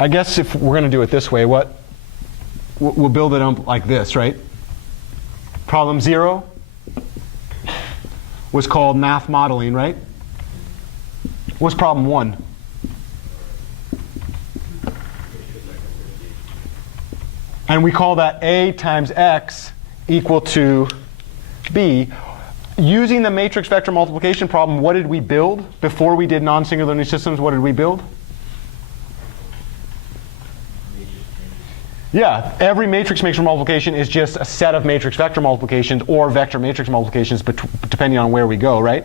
I guess if we're going to do it this way, we'll build it up like this, right? Problem 0 was called math modeling, right? What's problem 1? And we call that A times X equal to B. Using the matrix vector multiplication problem, what did we build? Before we did non-singular linear systems, what did we build? Yeah, every matrix multiplication is just a set of matrix vector multiplications or vector matrix multiplications depending on where we go, right?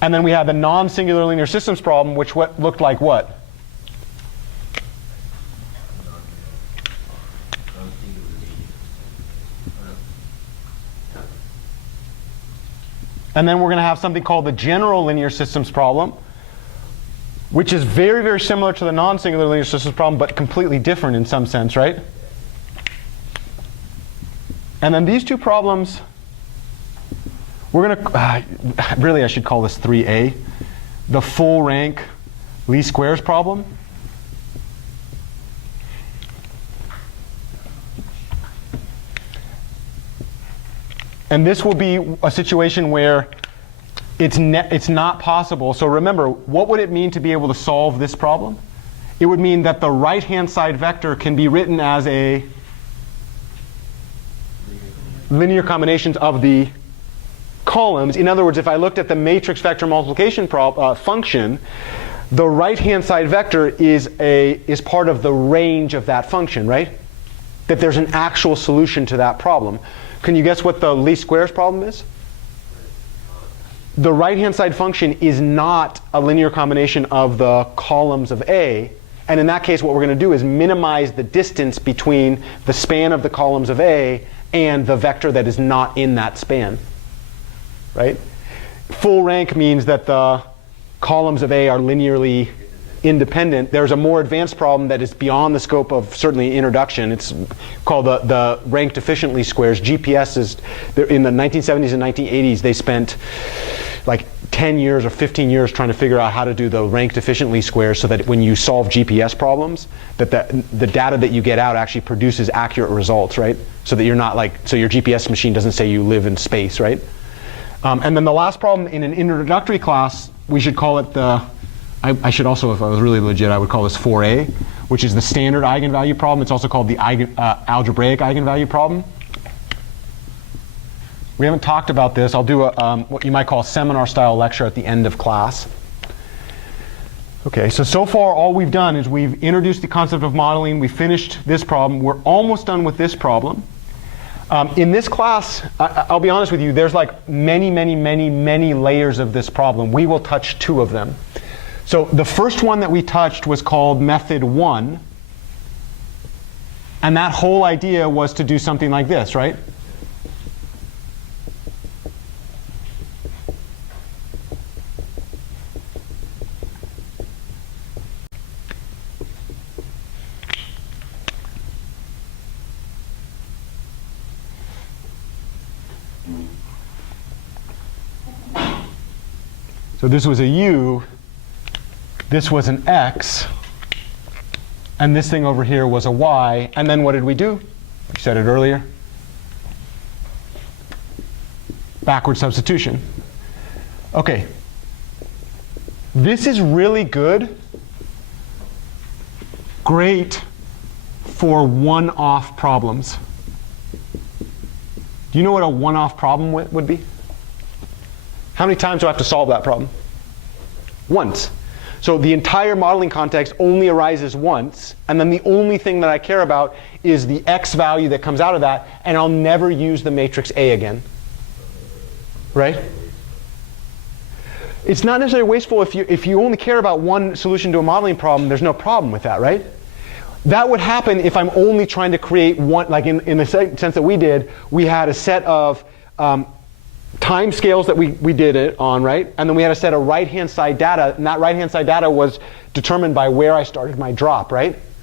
And then we had the non-singular linear systems problem, which looked like what? And then we're going to have something called the general linear systems problem, which is very, very similar to the non-singular linear systems problem, but completely different in some sense, right? And then these two problems, we're going to, really I should call this 3A, the full rank least squares problem. And this will be a situation where it's not possible. So remember, what would it mean to be able to solve this problem? It would mean that the right-hand side vector can be written as a linear combinations of the columns. In other words, if I looked at the matrix vector multiplication function, the right-hand side vector is part of the range of that function, right? That there's an actual solution to that problem. Can you guess what the least squares problem is? The right-hand side function is not a linear combination of the columns of A. And in that case, what we're going to do is minimize the distance between the span of the columns of A and the vector that is not in that span. Right? Full rank means that the columns of A are linearly independent. There's a more advanced problem that is beyond the scope of certainly introduction. It's called the ranked efficient least squares. GPS is, in the 1970s and 1980s, they spent like 10 years or 15 years trying to figure out how to do the ranked efficient least squares so that when you solve GPS problems, that the data that you get out actually produces accurate results, right? So that you're not like, so your GPS machine doesn't say you live in space, right? And then the last problem in an introductory class, we should call it the, I should also, if I was really legit, I would call this 4A, which is the standard eigenvalue problem. It's also called the algebraic eigenvalue problem. We haven't talked about this. I'll do what you might call a seminar-style lecture at the end of class. Okay, so far all we've done is we've introduced the concept of modeling. We finished this problem. We're almost done with this problem. In this class, I'll be honest with you, there's like many, many, many, many layers of this problem. We will touch 2 of them. So the first one that we touched was called method 1. And that whole idea was to do something like this, right? So this was a U. This was an X, and this thing over here was a Y. And then what did we do? We said it earlier. Backward substitution. Okay. This is really good. Great for one-off problems. Do you know what a one-off problem would be? How many times do I have to solve that problem? Once. So the entire modeling context only arises once, and then the only thing that I care about is the X value that comes out of that, and I'll never use the matrix A again. Right? It's not necessarily wasteful if you only care about one solution to a modeling problem, there's no problem with that, right? That would happen if I'm only trying to create one, like in the sense that we did, we had a set of time scales that we did it on, right? And then we had a set of right-hand side data, and that right-hand side data was determined by where I started my drop, right?